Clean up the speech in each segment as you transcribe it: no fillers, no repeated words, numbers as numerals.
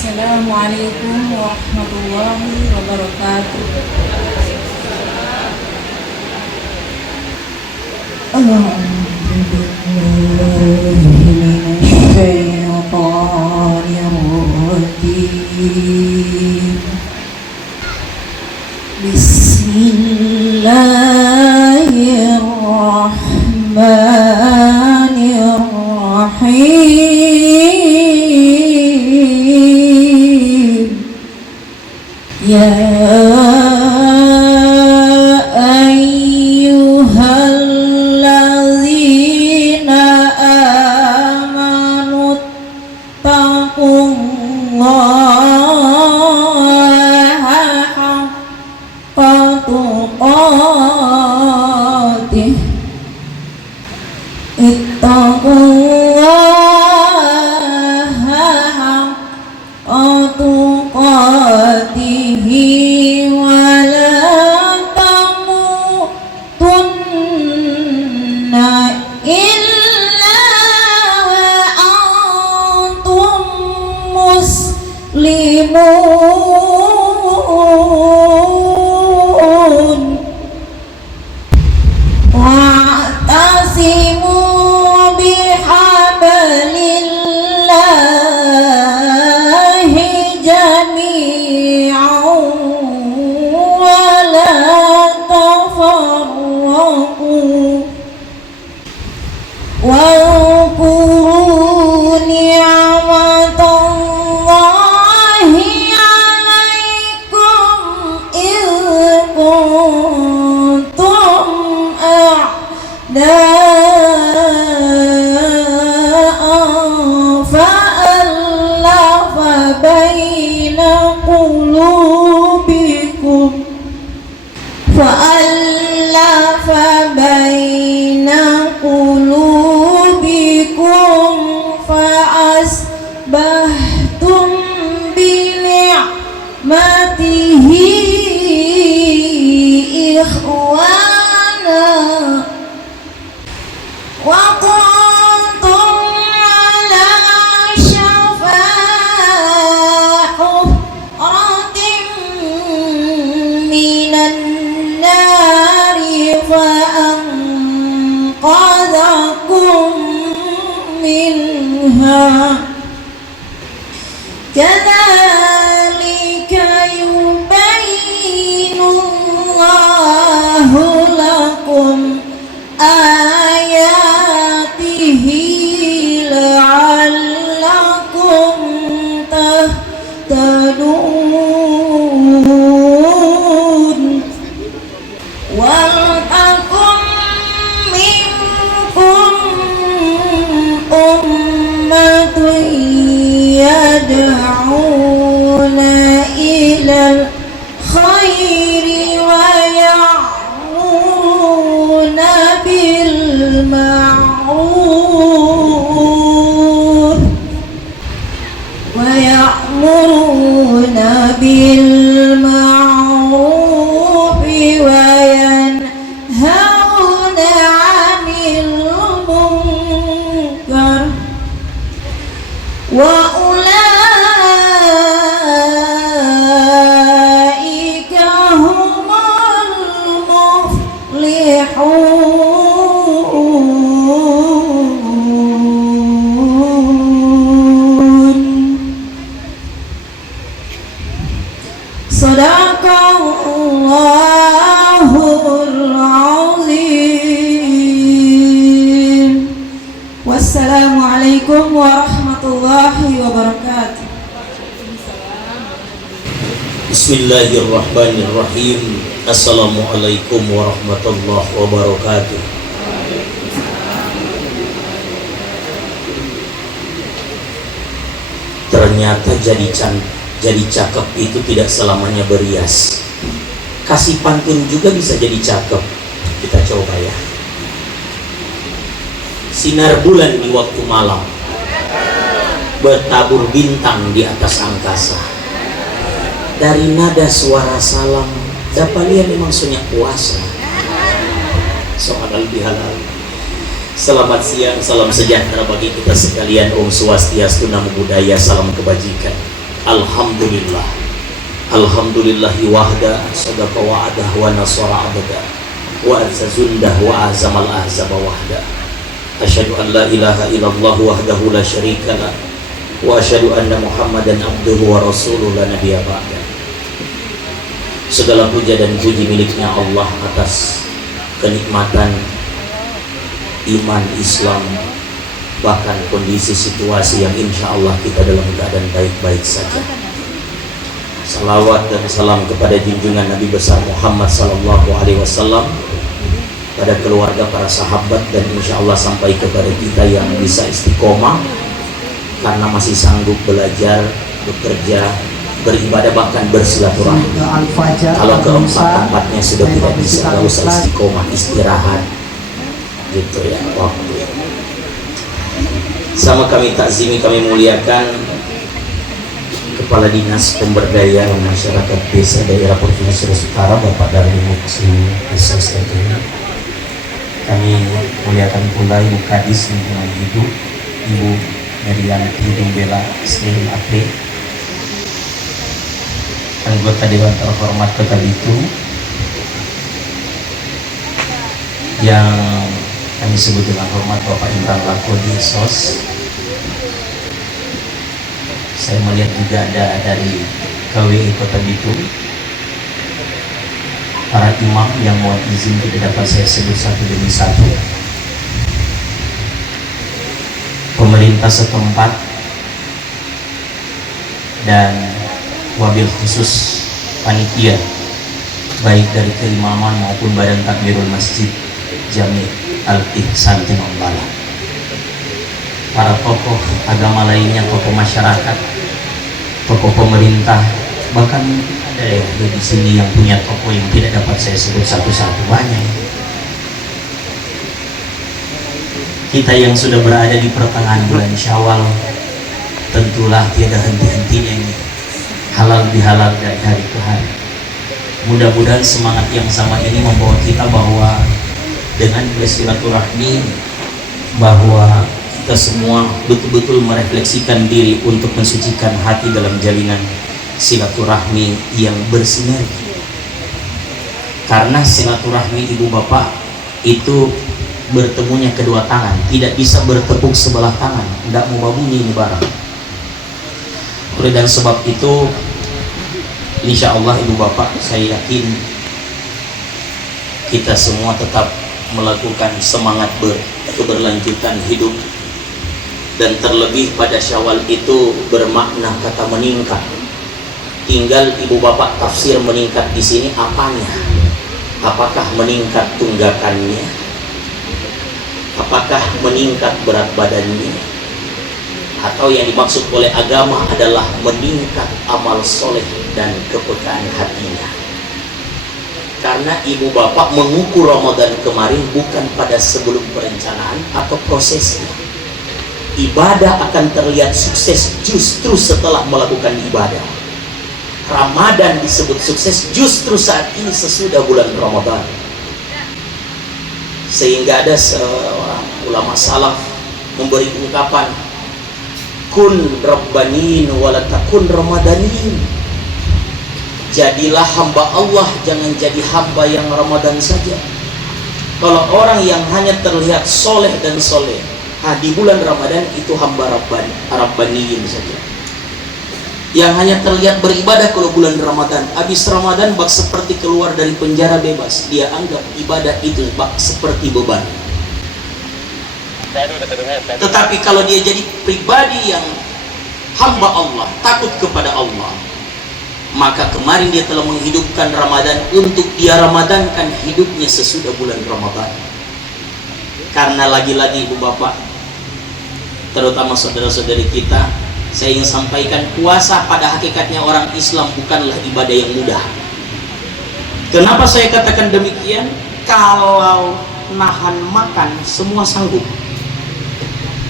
Assalamualaikum warahmatullahi wabarakatuh. Bismillahirrahmanirrahim. Ya ayyuhalladzina amanu taqullaha haqqa tuqatih ittaqullaha haqqa tuqatih wa la tamutunna illa wa antum muslimun wa'tasimu bihablillahi jami'an wa la tafarraqu واذكروا نعمة الله عليكم إذ كنتم أعداء فألف بين قلوبكم فأصبحتم بنعمته إخوانا وكنتم على شفا حفرة من النار فأنقذكم منها كذلك يبين الله لكم آياته لعلكم تهتدون ولتكن منكم أمة يدعون إلى الخير ويأمرون بالمعروف وينهون عن المنكر وأولئك هم المفلحون Sadaqallahul azim. Wassalamualaikum warahmatullahi wabarakatuh. Bismillahirrahmanirrahim. Assalamualaikum warahmatullahi wabarakatuh. Ternyata jadi cakep itu tidak selamanya berias. Kasih pantun juga bisa jadi cakep. Kita coba ya. Sinar bulan di waktu malam, bertabur bintang di atas angkasa. Dari nada suara salam dapat lihat memang sunyak puasa. Soal halal. Selamat siang, salam sejahtera bagi kita sekalian. Om Swastiastu, Namo Buddhaya, salam kebajikan. Alhamdulillah. Alhamdulillahi wahda sadaqa wa'adah wa nasara abada wa azzazundah wa azamal ahzaba wahda. Asyhadu an la ilaha illallah wahdahu la syarika lah wa asyhadu anna Muhammadan abduhu wa rasuluhu la nabiyya ba'da. Segala puja dan puji miliknya Allah atas kenikmatan iman Islam, bahkan kondisi situasi yang insya Allah kita dalam keadaan baik-baik saja. Salawat dan salam kepada junjungan Nabi besar Muhammad sallallahu alaihi wasallam, pada keluarga, para sahabat, dan insya Allah sampai kepada kita yang bisa istiqomah karena masih sanggup belajar, bekerja, beribadah, bahkan bersilaturahmi. Kalau keempat-empatnya sudah tidak bisa, nggak usah istiqomah, istirahat gitu ya. Waktu sama kami takzimi, kami muliakan Kepala Dinas Pemberdayaan Masyarakat Desa Daerah Provinsi Sulawesi Utara, Bapak Darul Muslim SST. Kami muliakan pula Ibu Kadis Lingkungan Hidup, Ibu Merianti Bella Slim AP, anggota Dewan Terhormat Kota Bitung yang kami sebut dengan hormat Bapak Imran Lakodi SOS. Saya melihat juga ada dari KWI Kota Bitung, para imam yang mohon izin tidak dapat saya sebut satu demi satu, pemerintah setempat, dan wabil khusus panitia baik dari keimaman maupun Badan Takmirul Masjid Jami Al-Ihsan Tinombala, para tokoh agama lainnya, tokoh masyarakat, tokoh pemerintah, bahkan ada ya di sini yang punya tokoh yang tidak dapat saya sebut satu-satu, banyak. Kita yang sudah berada di pertengahan bulan Syawal, tentulah tiada henti-hentinya ini, halal bihalal dari hari ke hari. Mudah-mudahan semangat yang sama ini membawa kita bahwa dengan bersilaturahmi, bahwa kita semua betul-betul merefleksikan diri untuk mensucikan hati dalam jalinan silaturahmi yang bersinergi. Karena silaturahmi ibu bapak itu bertemunya kedua tangan, tidak bisa bertepuk sebelah tangan, tidak mau bunyi ini barang. Oleh dan sebab itu, insya Allah ibu bapak, saya yakin kita semua tetap melakukan semangat keberlanjutan hidup. Dan terlebih pada Syawal itu bermakna kata meningkat. Tinggal ibu bapak tafsir meningkat di sini apanya? Apakah meningkat tunggakannya? Apakah meningkat berat badannya? Atau yang dimaksud oleh agama adalah meningkat amal soleh dan kepekaan hatinya? Karena ibu bapak mengukur Ramadan kemarin bukan pada sebelum perencanaan atau prosesnya. Ibadah akan terlihat sukses justru setelah melakukan ibadah. Ramadan disebut sukses justru saat ini sesudah bulan Ramadan. Sehingga ada seorang ulama salaf memberi ungkapan, kun rabbanin walatakun ramadanin. Jadilah hamba Allah, jangan jadi hamba yang Ramadan saja. Kalau orang yang hanya terlihat soleh dan soleh, di bulan Ramadan itu hamba Rabbaniyin saja. Yang hanya terlihat beribadah kalau bulan Ramadan, habis Ramadan bak seperti keluar dari penjara bebas. Dia anggap ibadah itu bak seperti beban. Tetapi kalau dia jadi pribadi yang hamba Allah, takut kepada Allah, maka kemarin dia telah menghidupkan Ramadan untuk dia ramadankan hidupnya sesudah bulan Ramadan. Karena lagi-lagi ibu bapak, terutama saudara-saudari kita, saya ingin sampaikan, puasa pada hakikatnya orang Islam bukanlah ibadah yang mudah. Kenapa saya katakan demikian? Kalau nahan makan semua sanggup.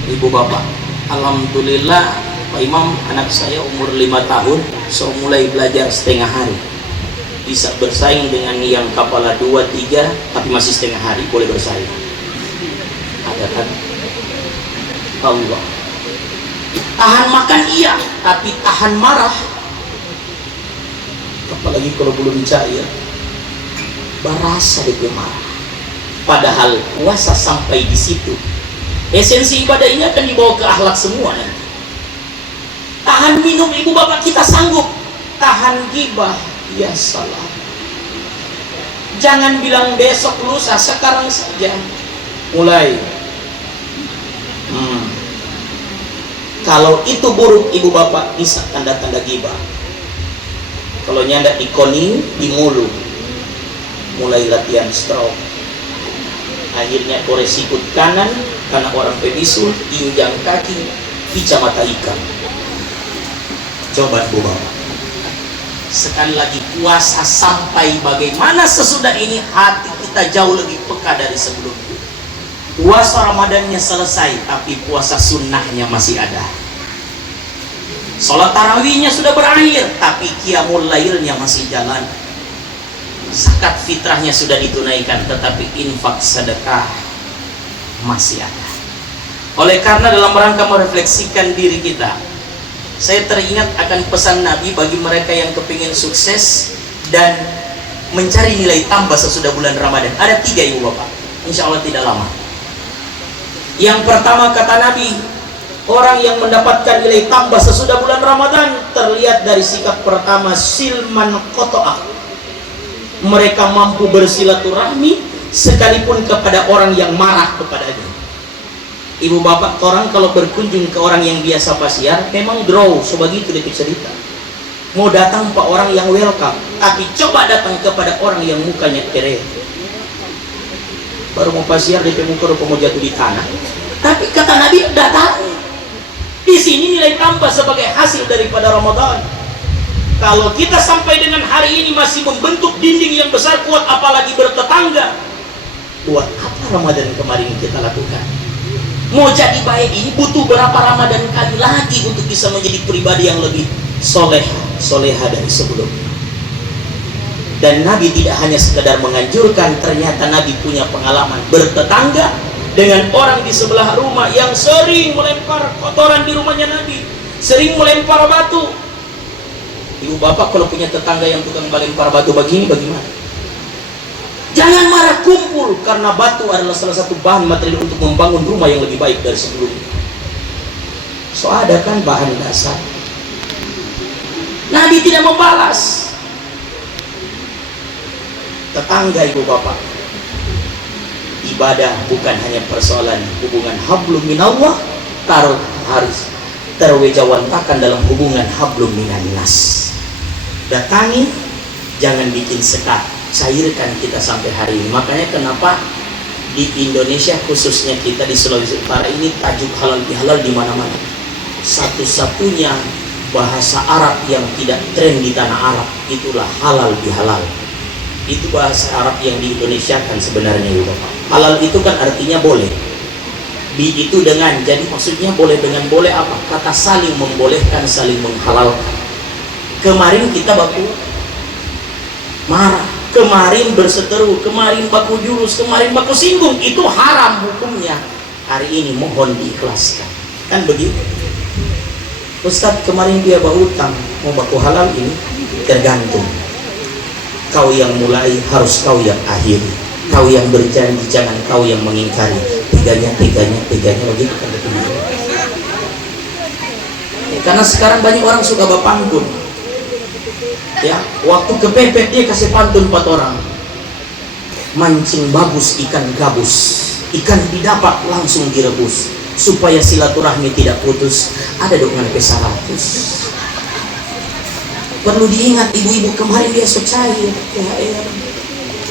Ibu bapak, alhamdulillah Pak Imam, anak saya umur 5 tahun, so mulai belajar setengah hari, bisa bersaing dengan yang kepala 2-3 tapi masih setengah hari boleh bersaing. Ada kan? Allah. Tahan makan iya, tapi tahan marah apalagi kalau belum cair, berasa dia marah. Padahal puasa sampai di situ, esensi ibadah ini akan dibawa ke akhlak semua nanti. Tahan minum ibu bapak kita sanggup, tahan gibah ya salah. Jangan bilang besok lusa, sekarang saja mulai. Kalau itu buruk ibu bapak, bisa tanda-tanda gibah. Kalau nyandak di koning, di mulut, mulai latihan stroke. Akhirnya kore sikut kanan karena orang pebisul, injang kaki, pica mata ikan. Coba ibu bapak, sekali lagi puasa sampai bagaimana sesudah ini hati kita jauh lebih peka dari sebelumnya. Puasa Ramadannya selesai, tapi puasa sunnahnya masih ada. Sholat tarawihnya sudah berakhir, tapi qiyamul lailnya masih jalan. Zakat fitrahnya sudah ditunaikan, tetapi infak sedekah masih ada. Oleh karena dalam rangka merefleksikan diri kita, saya teringat akan pesan Nabi bagi mereka yang kepingin sukses dan mencari nilai tambah sesudah bulan Ramadan. Ada 3 ibu bapak, insya Allah tidak lama. Yang pertama kata Nabi, orang yang mendapatkan nilai tambah sesudah bulan Ramadan terlihat dari sikap pertama, silman koto'ah. Mereka mampu bersilaturahmi sekalipun kepada orang yang marah kepadanya. Ibu bapak, orang kalau berkunjung ke orang yang biasa pasiar memang draw, sebegitu dia cerita. Mau datang pak orang yang welcome, tapi coba datang kepada orang yang mukanya kere. Baru mau pasiar dia muka rupa mau jatuh di tanah. Tapi kata Nabi, datang. Di sini nilai tambah sebagai hasil daripada Ramadan. Kalau kita sampai dengan hari ini masih membentuk dinding yang besar kuat, apalagi bertetangga, buat apa Ramadan kemarin kita lakukan? Mau jadi baik ini butuh berapa Ramadan kali lagi untuk bisa menjadi pribadi yang lebih soleha dari sebelumnya. Dan Nabi tidak hanya sekedar menganjurkan, ternyata Nabi punya pengalaman bertetangga dengan orang di sebelah rumah yang sering melempar kotoran di rumahnya Nabi, sering melempar batu. Ibu bapak kalau punya tetangga yang tukang melempar batu begini, bagaimana? Jangan marah, kumpul, karena batu adalah salah satu bahan material untuk membangun rumah yang lebih baik dari sebelumnya. So ada kan bahan dasar. Nabi tidak membalas. Tetangga ibu bapak, ibadah bukan hanya persoalan hubungan hablum minallah, harus terwejawantakan dalam hubungan hablum minan nas. Datangi, jangan bikin sekat, cairkan kita sampai hari ini. Makanya kenapa di Indonesia, khususnya kita di Sulawesi Utara ini, tajuk halal bihalal di mana-mana. Satu-satunya bahasa Arab yang tidak tren di tanah Arab itulah halal bihalal. Itu bahasa Arab yang di Indonesia kan sebenarnya ya Bapak. Halal itu kan artinya boleh. Bi itu dengan, jadi maksudnya boleh dengan boleh apa? Kata saling membolehkan, saling menghalalkan. Kemarin kita baku marah, kemarin berseteru, kemarin baku jurus, kemarin baku singgung, itu haram hukumnya. Hari ini mohon diikhlaskan. Kan begitu. Ustadz kemarin dia berhutang, mau baku halal ini tergantung. Kau yang mulai, harus kau yang akhiri. Kau yang berjanji, jangan kau yang mengingkari. Tiganya begitu kan begitu. Karena sekarang banyak orang suka berpantun. Ya, waktu kepepet dia kasih pantun 4 orang. Mancing bagus ikan gabus, ikan didapat langsung direbus, supaya silaturahmi tidak putus. Ada dengan pesaratus. Perlu diingat ibu-ibu, kemarin dia secair THR.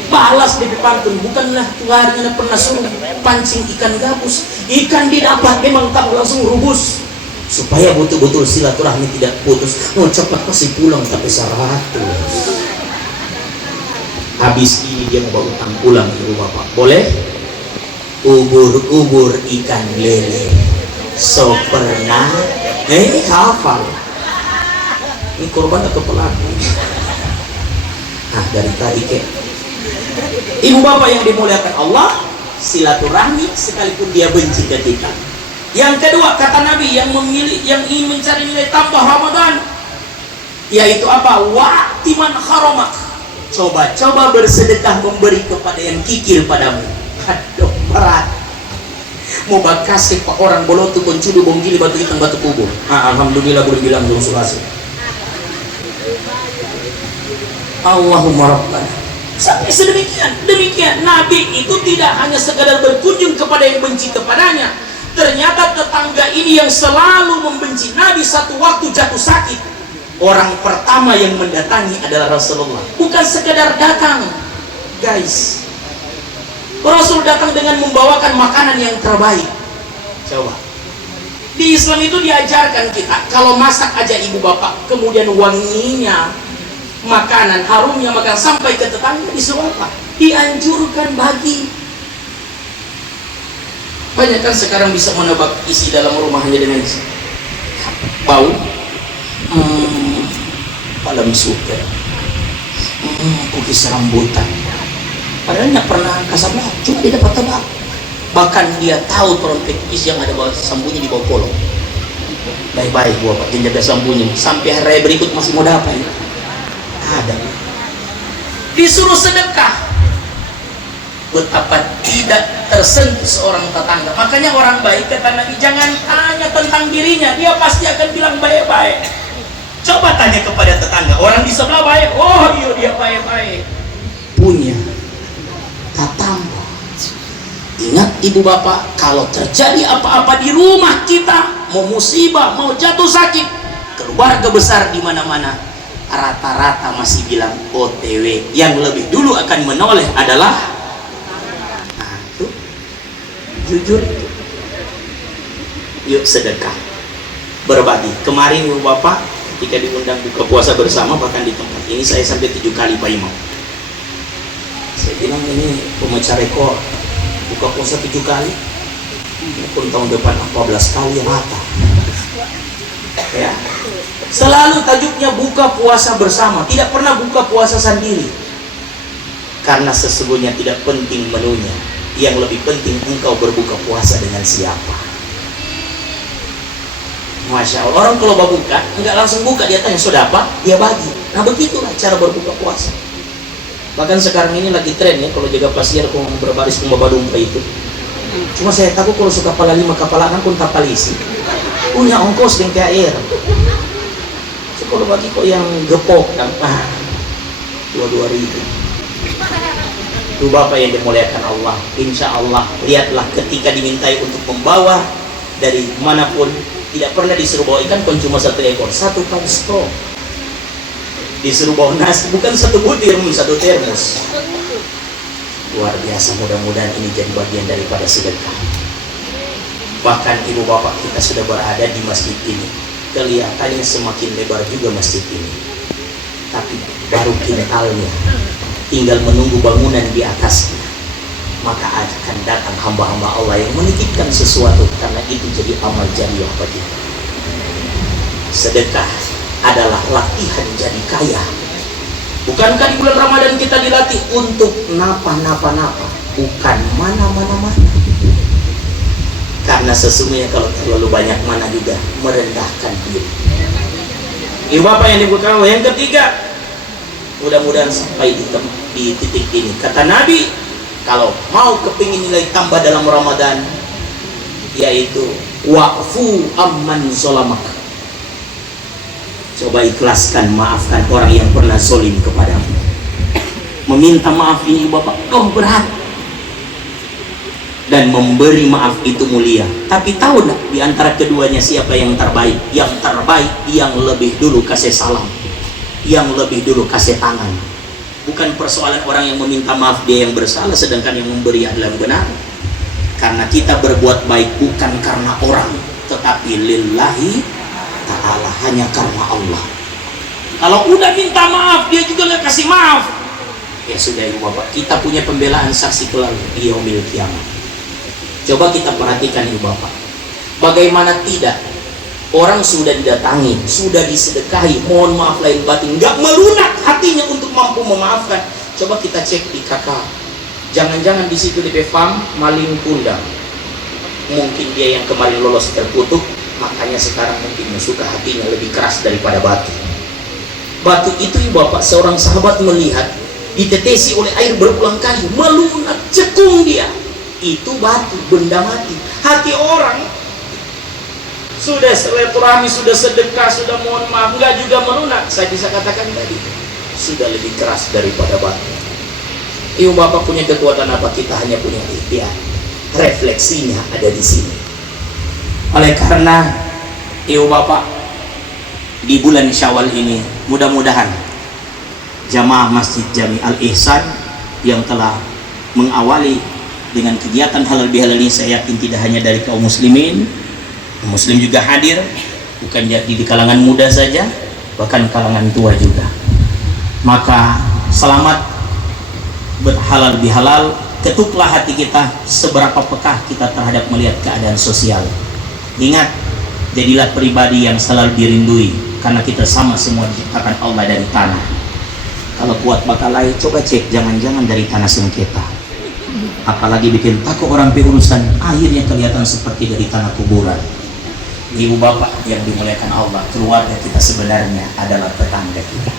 Balas di pantun, bukanlah tuarnya pernah suruh pancing ikan gabus, ikan didapat memang tak langsung rubus, supaya betul-betul silaturahmi tidak putus. Mau cepat kasih pulang tapi 100. Habis ini dia mau utang pulang ibu bapak, boleh? Ubur-ubur ikan lele, so pernah hafal. Ini korban atau pelaku? Nah dari tadi ke ibu bapak yang dimuliakan Allah, silaturahmi sekalipun dia benci ke kita. Yang kedua kata Nabi, yang ingin mencari nilai tambah Ramadan, yaitu apa? Wa'timan haramak. Coba bersedekah memberi kepada yang kikir padamu. Aduh, berat. Mau bakasih pak orang bolotu pencudu bonggili batu hitam batu kubur. Alhamdulillah boleh bilang belum sulasi. Allahumma rabbana. Sampai demikian Nabi itu tidak hanya sekadar berkunjung kepada yang benci kepadanya. Ternyata tetangga ini yang selalu membenci Nabi, satu waktu jatuh sakit, orang pertama yang mendatangi adalah Rasulullah. Bukan sekadar datang, guys. Rasul datang dengan membawakan makanan yang terbaik. Coba, di Islam itu diajarkan kita, kalau masak aja ibu bapak, kemudian wanginya makanan, harumnya makan sampai ke tetangga, disuruh apa? Dianjurkan bagi. Banyak kan sekarang bisa menebak isi dalam rumahnya dengan bau, paling suka, kukis rambutan. Padahal nggak pernah kasablah, cuma dia dapat tebak. Bahkan dia tahu trompet kukis yang ada bawah sambunyi di bawah kolong. Baik-baik gua pak jaga sambunyi sampai hari berikut masih mau dapat. Ada. Disuruh sedekah. Betapa tidak tersentuh seorang tetangga. Makanya orang baik kata Nabi, jangan tanya tentang dirinya, dia pasti akan bilang baik-baik. Coba tanya kepada tetangga, orang di sebelah baik, oh iya dia baik-baik. Punya tetangga. Ingat ibu bapak, kalau terjadi apa-apa di rumah kita, mau musibah, mau jatuh sakit, keluarga besar di mana-mana, rata-rata masih bilang OTW. Yang lebih dulu akan menoleh adalah jujur. Yuk sedekah, berbagi. Kemarin ibu bapak ketika diundang buka puasa bersama, bahkan di tempat ini saya sampai 7 kali Pak Imam. Saya bilang ini pemecah rekor, buka puasa 7 kali, pun tahun depan 14 kali rata. Ya, selalu tajuknya buka puasa bersama, tidak pernah buka puasa sendiri. Karena sesungguhnya tidak penting menunya, yang lebih penting engkau berbuka puasa dengan siapa. Masya Allah, orang kalau mau buka enggak langsung buka, dia tanya sudah apa, dia bagi. Nah begitulah cara berbuka puasa. Bahkan sekarang ini lagi tren ya, kalau jaga pasir kau berbaris pembawa domba itu. Cuma saya takut kalau suka kepala 5 kepala 6 pun tak palisi, punya ongkos dengan air. So, kalau bagi kok yang gepok kan 22 ribu. Itu bapak yang dimuliakan Allah, insya Allah lihatlah ketika dimintai untuk membawa dari manapun, tidak pernah disuruh bawa ikan pun cuma 1 ekor, 1 kantong. Disuruh bawa nasi, bukan 1 butir, 1 termos. Luar biasa, mudah-mudahan ini jadi bagian daripada sedekah. Bahkan ibu bapak kita sudah berada di masjid ini, kelihatannya semakin lebar juga masjid ini, tapi baru kintalnya, tinggal menunggu bangunan di atasnya, maka akan datang hamba-hamba Allah yang menitipkan sesuatu, karena itu jadi amal jariah bagi kita. Sedekah adalah latihan jadi kaya. Bukankah di bulan Ramadan kita dilatih untuk napa? Bukan mana. Karena sesungguhnya kalau terlalu banyak mana juga merendahkan diri. Ibu bapak yang dibuka. Yang ketiga, mudah-mudahan sampai di titik ini. Kata Nabi, kalau mau kepingin nilai tambah dalam Ramadan, yaitu wa'fu amman zolamak. Coba ikhlaskan, maafkan orang yang pernah zolim kepadamu. Meminta maaf ini bapak berat, dan memberi maaf itu mulia. Tapi tahu tak di antara keduanya siapa yang terbaik? Yang terbaik yang lebih dulu kasih salam, yang lebih dulu kasih tangan. Bukan persoalan orang yang meminta maaf dia yang bersalah, sedangkan yang memberi adalah yang benar. Karena kita berbuat baik bukan karena orang, tetapi lillahi ta'ala, hanya karena Allah. Kalau udah minta maaf dia juga nggak kasih maaf, ya sudah ibu bapak, kita punya pembelaan saksi kelak di yaumil kiamat. Coba kita perhatikan ibu bapak, bagaimana tidak orang sudah didatangi, sudah disedekahi, mohon maaf lahir batin, nggak melunak hatinya untuk mampu memaafkan. Coba kita cek di kakak, jangan-jangan di situ di Befam maling pundang, mungkin dia yang kemarin lolos terkutuk, makanya sekarang mungkin suka hatinya lebih keras daripada batu. Batu itu ya Bapak, seorang sahabat melihat ditetesi oleh air berulang kali, melunak, cekung dia. Itu batu, benda mati. Hati orang sudah silaturahmi, sudah sedekah, sudah mohon maaf, enggak juga melunak. Saya bisa katakan tadi, sudah lebih keras daripada batu. Ibu Bapak punya kekuatan apa? Kita hanya punya ikhtiar. Refleksinya ada di sini. Oleh karena Ibu Bapak, di bulan Syawal ini mudah-mudahan jamaah Masjid Jami Al-Ihsan yang telah mengawali dengan kegiatan halal bihalal ini, saya yakin tidak hanya dari kaum muslimin, muslim juga hadir, bukan jadi di kalangan muda saja, bahkan kalangan tua juga. Maka selamat berhalal bihalal, ketuklah hati kita seberapa pekah kita terhadap melihat keadaan sosial. Ingat, jadilah pribadi yang selalu dirindui, karena kita sama semua diciptakan Allah dari tanah. Kalau kuat bakalai, coba cek, jangan-jangan dari tanah sengketa. Apalagi bikin takut orang urusan, akhirnya kelihatan seperti dari tanah kuburan. Ibu Bapak yang dimuliakan Allah, keluarga kita sebenarnya adalah tetangga kita.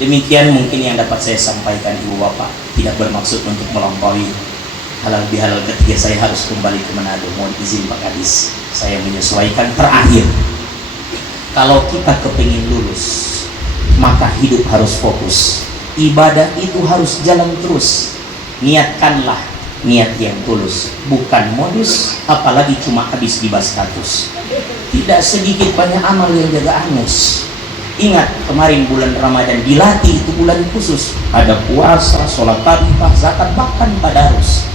Demikian mungkin yang dapat saya sampaikan Ibu Bapak, tidak bermaksud untuk melampaui halal bihalal. Ketiga saya harus kembali ke Manado, mohon izin Pak Kadis, saya menyesuaikan. Terakhir, kalau kita kepingin lulus, maka hidup harus fokus, ibadah itu harus jalan terus. Niatkanlah niat yang tulus, bukan modus, apalagi cuma habis di status. Tidak sedikit banyak amal yang jaga anus. Ingat, kemarin bulan Ramadan dilatih, itu bulan khusus, ada puasa, sholat tarawih, zakat, bahkan tadarus.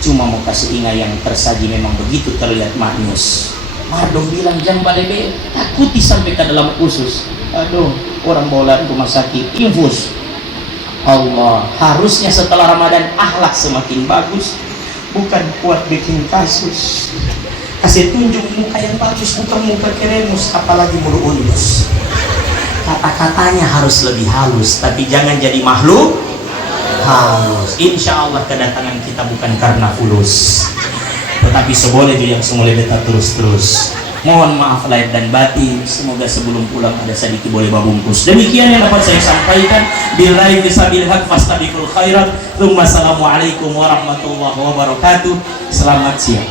Cuma mau kasih ingat, yang tersaji memang begitu terlihat manis. Mardong bilang jam balebe, takuti sampai ke dalam usus. Aduh, orang bola rumah sakit, infus. Allah, harusnya setelah Ramadan akhlak semakin bagus, bukan kuat bikin kasus. Kasih tunjuk muka yang bagus, bukan muka keremus, apalagi mulu undus. Kata-katanya harus lebih halus, tapi jangan jadi makhluk halus. Insya Allah kedatangan kita bukan karena fulus, tetapi seboleh yang semula beta terus-terus. Mohon maaf lahir dan batin, semoga sebelum pulang ada sedikit boleh babungkus. Demikian yang dapat saya sampaikan. Billahi fisabilil haq fastabiqul khairat. Assalamualaikum warahmatullahi wabarakatuh. Selamat siang.